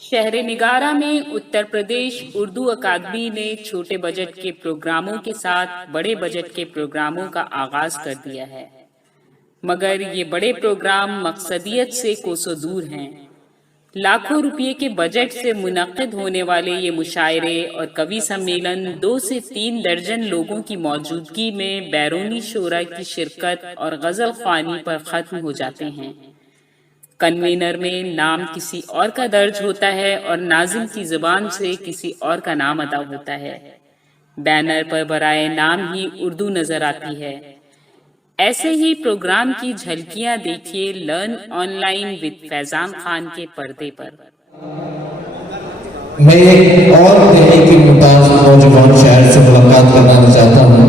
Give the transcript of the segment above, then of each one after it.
शहर निगारा में उत्तर प्रदेश उर्दू अकादमी ने छोटे बजट के प्रोग्रामों के साथ बड़े बजट के प्रोग्रामों का आगाज कर दिया है, मगर ये बड़े प्रोग्राम मकसदियत से कोसों दूर हैं। लाखों रुपये के बजट से मुनक्किद होने वाले ये मुशायरे और कवि सम्मेलन 2 से 3 दर्जन लोगों की मौजूदगी में बैरूनी शोरा की शिरकत और गजल ख्वानी पर खत्म हो जाते हैं। कन्वेनर में नाम किसी और का दर्ज होता है और नाजिम की जुबान से किसी और का नाम अदा होता है। बैनर पर बराए नाम ही उर्दू नजर आती है। ऐसे ही प्रोग्राम की झलकियां देखिए learn online with Faizan Khan के पर्दे पर। मैं एक और दिल्ली की मुमताज नौजवान शायर से मुलाकात करना चाहता हूँ।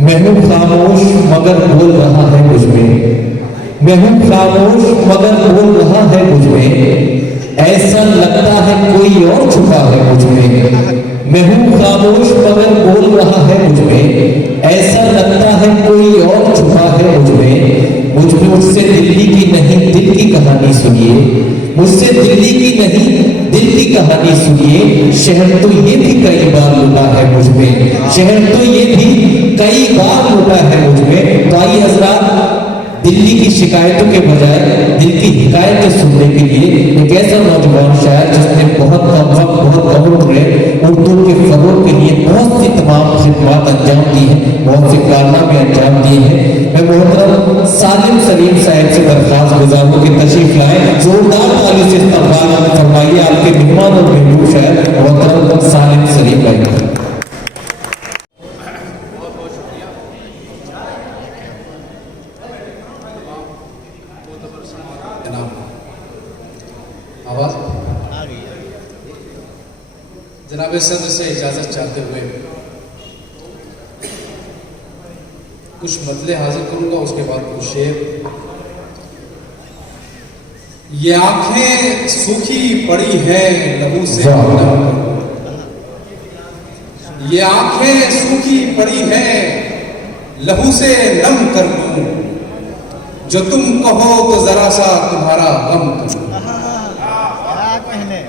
मैं हूँ खामोश मगर बोल रहा है मुझ में, मैं हूँ खामोश मगर बोल रहा है मुझ में, ऐसा लगता है कोई और छुपा है मुझ में। मैं हूँ खामोश मगर बोल रहा है मुझ में, ऐसा लगता है कोई और छुपा है मुझ में। मुझसे दिल्ली की नहीं दिल की कहानी सुनिए, मुझसे दिल्ली की नहीं दिल की कहानी सुनिए। शहर तो ये भी कई बार लुटा है मुझ में, शहर तो ये भी कई बार लुटा है मुझ में। तो आइए हजरात, दिल्ली की शिकायतों के बजाय दिल की हिकायतें सुनने के लिए एक ऐसा नौजवान शायर जिसने बहुत कम वक्त बहुत कम उम्र में उर्दू के फरोग के लिए बहुत सी तमाम खिदमत अंजाम दी है, बहुत से कारनामे अंजाम दिए हैं। मैं मोहतरम सालिम सलीम साहब से दरख्वास्त गुजार हूं कि तशरीफ लाए, जोरदार ताली से इस्तकबाल फरमाइए आपके मेहमान और महबूब शायर मोहतरम सालिम सलीम भाई। आवाज आ गई। जनाब सदर से इजाजत चाहते हुए कुछ मतले हाजिर करूंगा, उसके बाद कुछ शेर। ये आंखें सूखी पड़ी है लहू से नम, ये आंखें सूखी पड़ी है लहू से नम कर दूं, जो तुम कहो तो जरा सा तुम्हारा गम करूं।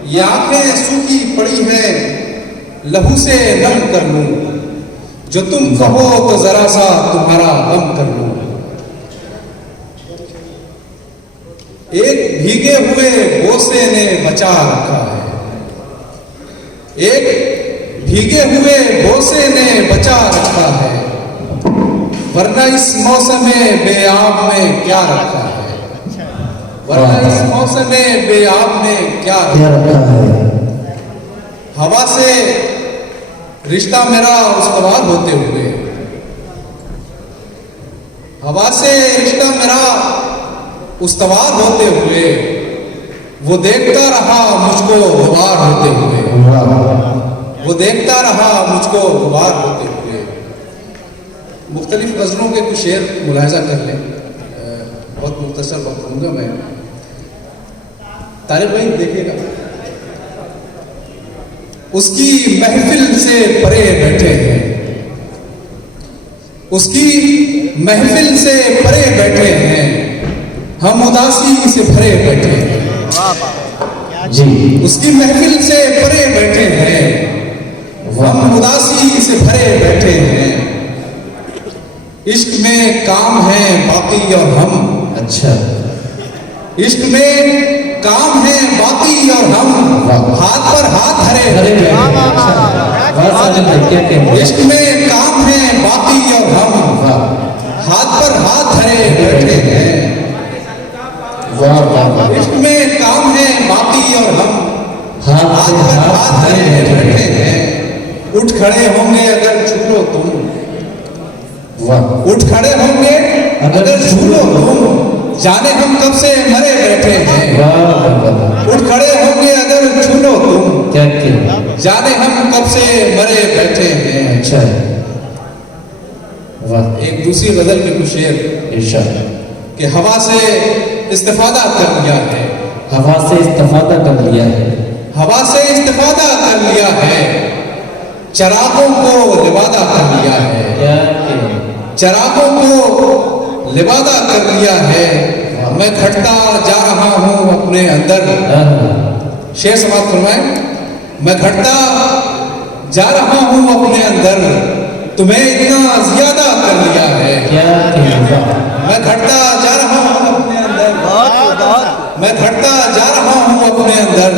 ये आंखें सूखी पड़ी है लहू से नम कर लूं, जो तुम कहो तो जरा सा तुम्हारा गम कर लूं। एक भीगे हुए बोसे ने बचा रखा है, एक भीगे हुए बोसे ने बचा रखा है, वरना इस मौसम बेआब में क्या रखा है, वरना इस मौसम बेआब में क्या रखा है। हवा से रिश्ता मेरा उस्तवार होते हुए, हवा से रिश्ता मेरा उस्तवार होते हुए, वो देखता रहा मुझको गुबार होते हुए, वो देखता रहा मुझको गुबार होते हुए। मुख्तलिफ गजलों के कुछ शेर मुलाहिजा कर लें, बहुत मुख्तसर वक्त दूंगा मैं। तारिक भाई देखिएगा, उसकी महफिल से परे बैठे हैं, उसकी महफिल से परे बैठे हैं, हम उदासी से भरे बैठे हैं जी। उसकी महफिल से परे बैठे हैं, हम उदासी से भरे बैठे हैं। इश्क में काम है बाकी और हम, अच्छा इश्क में काम है बाकी और हम, हाथ पर हाथ धरे धरे। इश्क में काम है बाकी और हम, हाथ पर हाथ धरे बैठे हैं। इश्क में काम है बाकी और हम, हाथ पर हाथ धरे बैठे हैं। उठ खड़े होंगे अगर छू लो तुम, उठ खड़े होंगे अगर छू लो तुम, जाने हम कब से मरे बैठे हैं। उठ खड़े होंगे अगर छू लो तुम, जाने हम कब से मरे बैठे हैं। अच्छा, एक दूसरी गजल के कुछ शेर कि हवा से इस्तिफादा कर लिया है, हवा से इस्तिफादा कर लिया है, हवा से इस्तिफादा कर लिया है, चरागों को लिबादा कर लिया है, चरागों को लिबादा कर लिया है। मैं घटता जा रहा हूं अपने अंदर, शेर समाप्त फरमाए। मैं घटता जा रहा हूं अपने अंदर, तुम्हें इतना ज्यादा कर लिया है। क्या कहना, मैं घटता जा रहा हूं अपने अंदर, मैं घटता जा रहा हूं अपने अंदर,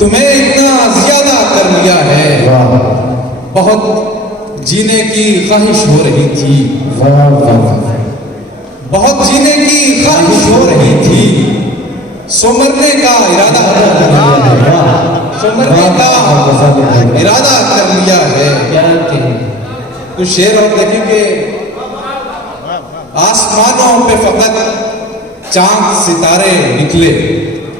तुम्हें इतना ज्यादा कर लिया है। वाह बहुत जीने की ख्वाहिश हो रही थी, वाह वाह, बहुत जीने की ख्वाहिश हो रही थी, सो मरने का इरादा सो मरने का इरादा कर लिया है। क्या कहना, तो शेर और देखेंगे, आसमानों पे फकत चांद सितारे निकले,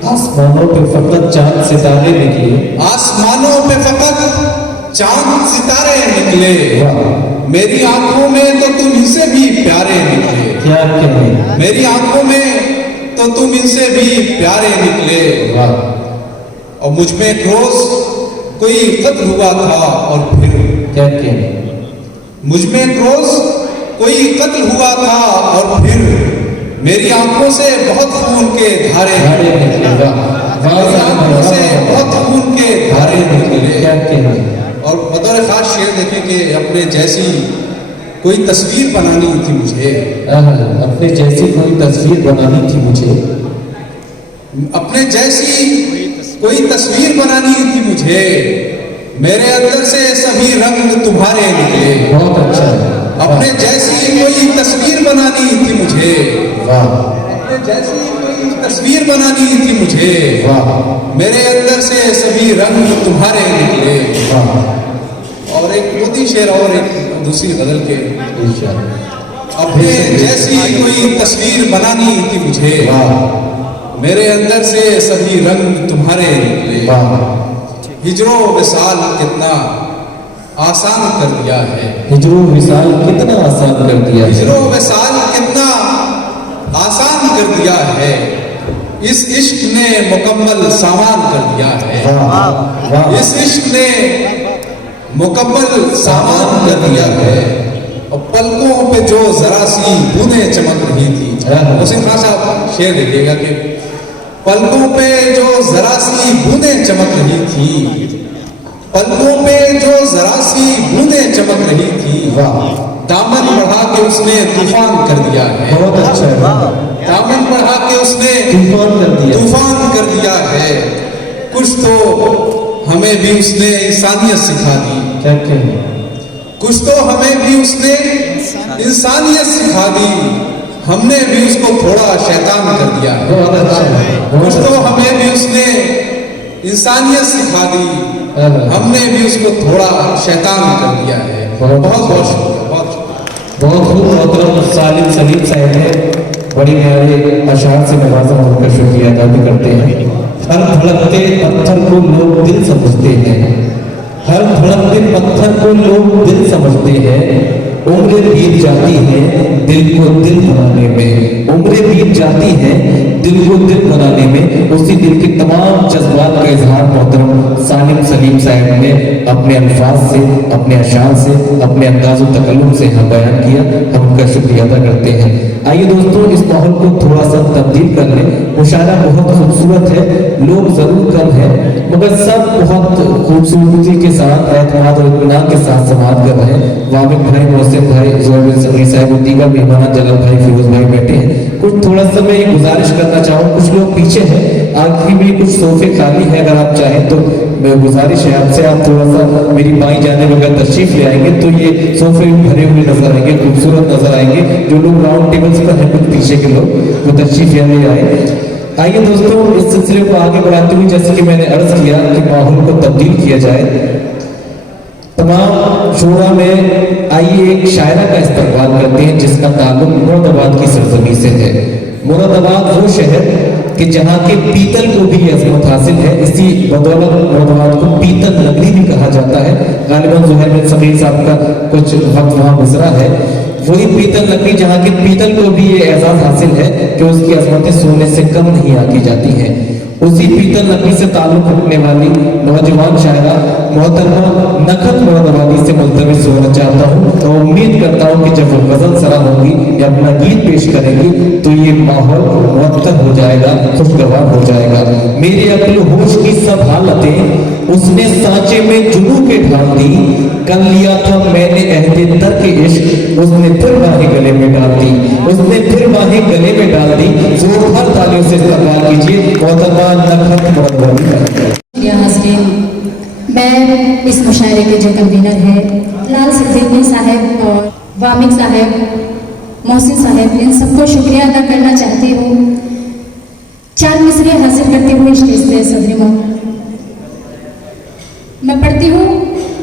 आसमानों पे फकत चांद सितारे निकले, आसमानों पे फकत चांद सितारे निकले, वाह मेरी आंखों में तो तुम इनसे भी प्यारे निकले, क्या कहना, मेरी आंखों में तो तुम इनसे भी प्यारे निकले। वाह और मुझ में एक रोज कोई कत्ल हुआ था और फिर, क्या कहना, मुझ में एक रोज कोई कत्ल हुआ था और फिर मेरी आंखों से बहुत खून के धारे धारे निकले, वाह मेरी आंखों से बहुत खून के धारे निकले। क्या कहना, और बतौर खास शेर देखें कि अपने जैसी कोई तस्वीर बनानी थी मुझे, अपने जैसी कोई तस्वीर बनानी थी मुझे, अपने जैसी कोई तस्वीर बनानी थी मुझे, मेरे अंदर से सभी रंग तुम्हारे निकले। बहुत अच्छा है, अपने जैसी कोई तस्वीर बनानी थी मुझे, वाह अपने जैसी कोई तस्वीर बनानी थी मुझे, वाह मेरे अंदर से सभी रंग तुम्हारे निकले। वाह, और एक मोदी शेर और एक दूसरी गजल के, इंशाअल्लाह, अपने जैसी कोई तस्वीर बनानी थी मुझे, वाह मेरे अंदर से सभी रंग तुम्हारे निकले। वाह, हिजरो विसाल कितना आसान कर दिया है, हिजरो विसाल कितना आसान कर दिया है, हिजरो विसाल कितना आसान कर दिया है, इस इश्क ने मुकम्मल सामान कर दिया है, वाह वाह, इस इश्क ने मुकम्मल सामान कर दिया है। और पलकों पे जो जरा सी बूंदें चमक रही थी, हुसैन खान साहब शेर देखिएगा कि पलकों पे जो जरा सी बूंदें चमक रही थी, पलकों पे जो जरा सी बूंदें चमक रही थी, वाह दामन बढ़ा के उसने तूफान कर दिया है, बहुत अच्छा है, दामन बढ़ा के उसने तूफान कर दिया, तूफान कर दिया है। कुछ तो हमें भी उसने इंसानियत सिखा दी, क्या कहना, कुछ तो हमें भी उसने इंसानियत सिखा दी, हमने भी उसको थोड़ा शैतान कर दिया है। बहुत अच्छा है, कुछ तो हमें भी उसने इंसानियत सिखा दी, हमने भी उसको थोड़ा शैतान कर दिया है। बहुत बहुत शुक्रिया, बहुत शुक्रिया। बहुत खूब मोहतरम सालिम सलीम साहब ने बड़ी प्यारे अशार से नवाजा उनका शुक्रिया अदा भी करते हैं। हर धड़कते पत्थर को लोग दिल समझते हैं, हर धड़कते पत्थर को लोग दिल समझते हैं, उम्रें बीत जाती हैं दिल को दिल बनाने में, उम्रें बीत जाती हैं दिल को दिल बनाने में। उसी दिल के तमाम जज्बात का इजहार मोहतरम सालिम सलीम साहब ने अपने अल्फाज से, अपने अशार से, अपने अंदाज़ व तकल्लुम से यहाँ बयान किया, हम उनका शुक्रिया अदा करते हैं। आइए दोस्तों, इस माहौल को थोड़ा सा तब्दील कर लें। मुशायरा बहुत खूबसूरत है, लोग जरूर कम है, मगर सब बहुत खूबसूरती के साथ, एतमाद और इत्मीनान के साथ समाप्त कर रहे हैं। वामिद भाई, मोहसिन भाई, ज़ोहर समीर साहब और दीगर मेहमान जलाल भाई, फिरोज भाई बैठे हैं। कुछ थोड़ा सा मैं ये गुजारिश करना चाहूँ, कुछ लोग पीछे हैं, आखिरी में कुछ सोफे खाली है, अगर आप चाहें तो मैं गुजारिश है आपसे, आप थोड़ा सा मेरी बाई जाने में अगर तशरीफ ले आएंगे तो ये सोफे भरे हुए नजर आएंगे, खूबसूरत नजर आएंगे। जो लोग राउंड टेबल्स पर हैं, कुछ पीछे के लोग, वो तशरीफ ले आए। आइए दोस्तों, इस सिलसिले को आगे बढ़ाते हुए, जैसे कि मैंने अर्ज किया कि माहौल को तब्दील किया जाए, तमाम शोरा में आइए एक शायरा का इस्तेमाल करते हैं जिसका ताल्लुक मुरादाबाद की सरजमी से है। मुरादाबाद वो शहर कि जहाँ के पीतल को भी अजमत हासिल है, इसी बदौलत मुरादाबाद को पीतल नगरी भी कहा जाता है। गालिबन ज़ोहैर बिन समीर साहब का कुछ वक्त वहाँ गुजरा है। वही पीतल नगरी जहाँ के पीतल को भी ये एजाज हासिल है कि उसकी अजमतें सोने से कम नहीं आकी जाती हैं। उसी पीतल नबी से ताल्लुक रखने वाली नौजवान शायरा मोहतरमा नखत मोहनवाली से मुल्तमिस होना चाहता हूँ। तो उम्मीद करता हूँ कि जब वो गजल सरा होगी या अपना गीत पेश करेंगी तो ये माहौल मुअत्तर हो जाएगा, खुशगवार हो जाएगा। मेरे अक्ल होश की सब हालतें उसने सांचे में जुनू के ढाल दी। कर लिया था मैंने अहदे तर्क इश्क, उसने फिर बाहें गले में डाल दी, उसने फिर बाहें गले में डाल दी। जोरदार तालियों से इस्तकबाल कीजिए मोहतरमा नखत मोहनवाली का। या हाज़रीन, मैं इस मुशायरे के जो कन्वीनर है लाल सिद्दीकी साहब और वामिक साहब, मोहसिन साहब, इन सबको शुक्रिया अदा करना चाहती हूँ। 4 मिसरे हासिल करती हूँ स्टेज पे सदरी मोहम्मद मैं पढ़ती हूँ,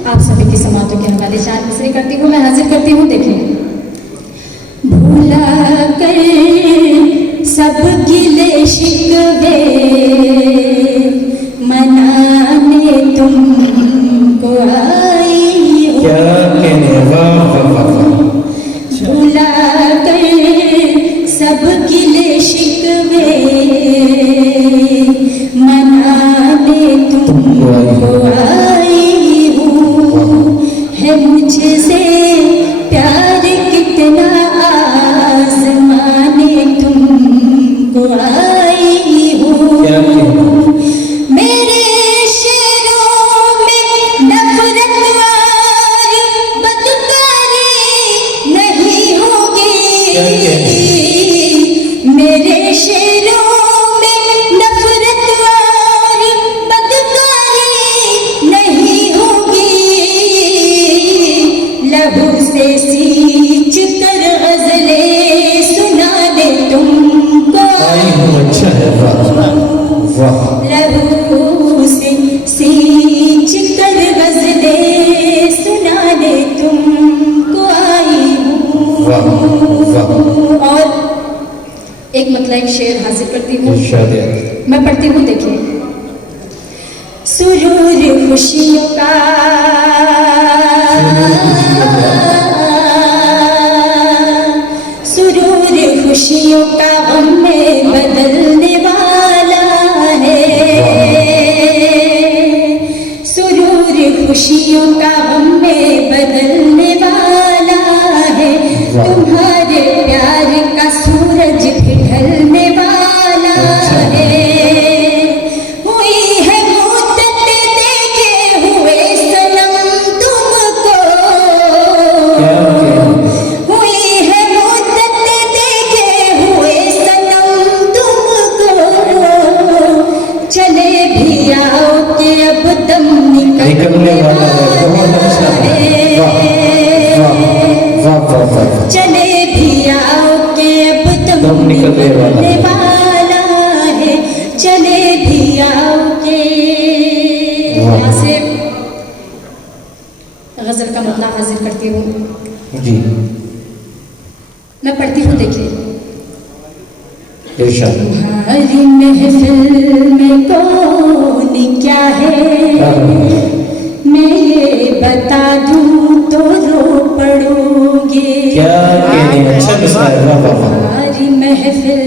आप सभी की समातों के हवाले 4 मिसरे करती हूँ, मैं हाजिर करती हूँ। देखिए, भूला कर सब गिले शिकवे मनाने तुमको आई हो। क्या कहने, वाह वाह वाह। भूला कर सब गिले शिकवे मनाने तुमको आई हूँ। है मुझसे प्यार कितना आज़माने तुमको आई हूँ। मेरे शेरों में नफरत और बदकारी नहीं होगी। मेरे शेरों में नफरत और बदकारी नहीं होगी। लहू से सींच कर गज़लें सुना दे तुमको। अच्छा है, वाह वाह। लहू से सींच कर गज़लें सुना दे तुमको आई हूँ। वाह वाह। और एक मतलब एक शेर हासिल करती हूँ, इरशाद है। मैं पढ़ती हूँ। देखिए, सुरूर खुशियों का सुरूर खुशियों का गम में बदलने वाला है। सुरूर खुशियों का गम में बदलने वाला है। तुम्हारे प्यार का सूरज भी ढलने वाला है। हुई है मुद्दत देखे हुए सनम तुमको। हुई है मुद्दत देखे हुए सनम तुमको। चले भी आओ कि अब दम निकलने वाला है। वाह वाह वाह। चले भी आओ कि अब दम निकलने वाला है। चले भी आओ के। यहाँ से गजल का मतलब हाजिर करती हूँ जी, मैं पढ़ती हूँ। देखिए, इरशाद। तुम्हारी महफिल में कौन क्या है मैं ये बता दूँ तो रो पड़ोगे। क्या कहने, अच्छा मिसरा है, वाह वाह वाह। तुम्हारी महफिल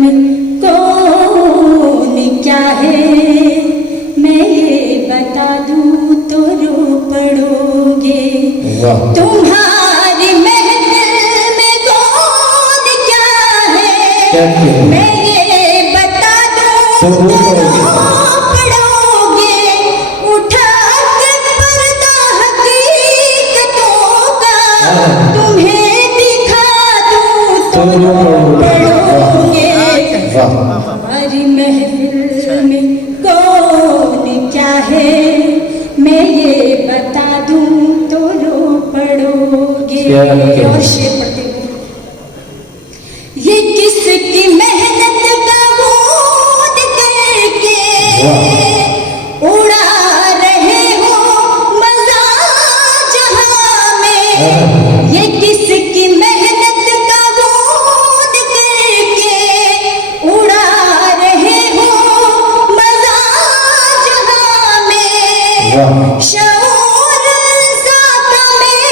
में कौन क्या है मैं ये बता दूँ तो रो पड़ोगे। वाह। तुम्हारी महफिल में कौन क्या क्या है कहने, मैं ये बता दूँ तो रो पड़ोगे। पड़ोगे। उठा के पर्दा हकीकतों का तुम्हें दिखा दूँ तो रो पड़ोगे। वाह। हमारी महफिल में कौन क्या है मैं ये बता दूँ तो रो पड़ोगे। क्या कहने। और शेर पढ़ते हूँ। ये किसकी मेहनत का बोझ करके उड़ा रहे हो मजा जहां में। ये किसकी मेहनत का बोझ करके उड़ा रहे हो मजा जहां में। शऊर ज़ात में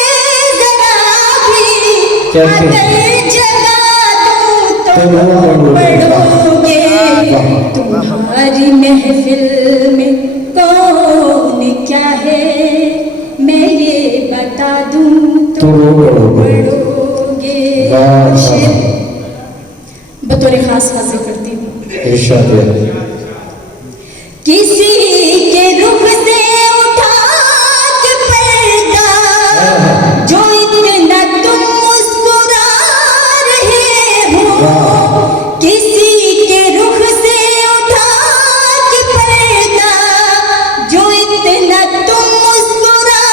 ज़रा भी क्या अगर जगा दूँ तो पढ़ोगे। तुम्हारी महफिल में कौन क्या है मैं ये बता दूं तो पढ़ोगे। शेर बतौर खास हाजिर करती हूँ। इरशाद है। किसी के रुख से उठा के पर्दा जो इतना तुम मुस्कुरा रहे हो। किसी के रुख से उठा के पर्दा जो इतना तुम मुस्कुरा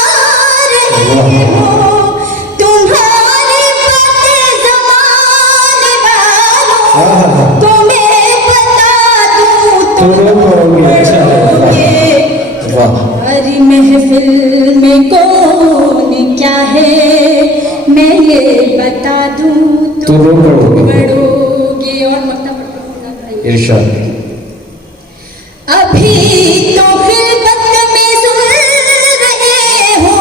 रहे हो। तुम्हारी बातें ज़माने वालों को मैं बता दूं तो पढ़ोगे। हमारी महफिल में कौन क्या है मैं ये बता दूं तो पढ़ोगे। और मतलब इरशाद। अभी तो खिलबत में सुन रहे हो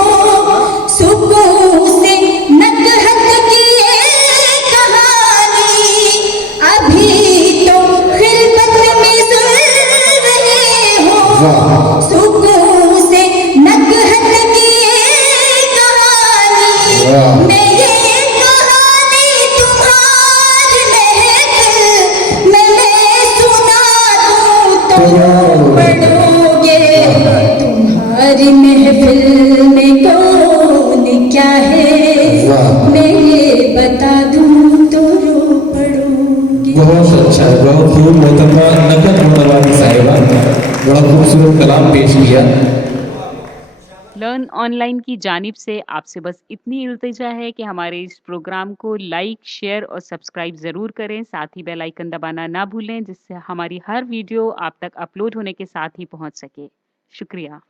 सुकून से नकहत की ये कहानी। अभी तो खिलबत में सुन रहे हो सुकून से नकहत की ये कहानी। मैं ये कहानी तुम्हारी महफिल में सुना दूं तो पढ़ोगे। तुम्हारी महफिल में कौन क्या है मैं ये बता दूं तो पढ़ोगे। बहुत अच्छा है, बहुत खूब। मोहतरमा नकद मुनव्वर साहिबा बड़ा खूबसूरत कलाम पेश किया। लर्न ऑनलाइन की जानिब से आपसे बस इतनी इल्तिजा है कि हमारे इस प्रोग्राम को लाइक, शेयर और सब्सक्राइब ज़रूर करें। साथ ही बेल आइकन दबाना ना भूलें जिससे हमारी हर वीडियो आप तक अपलोड होने के साथ ही पहुंच सके। शुक्रिया।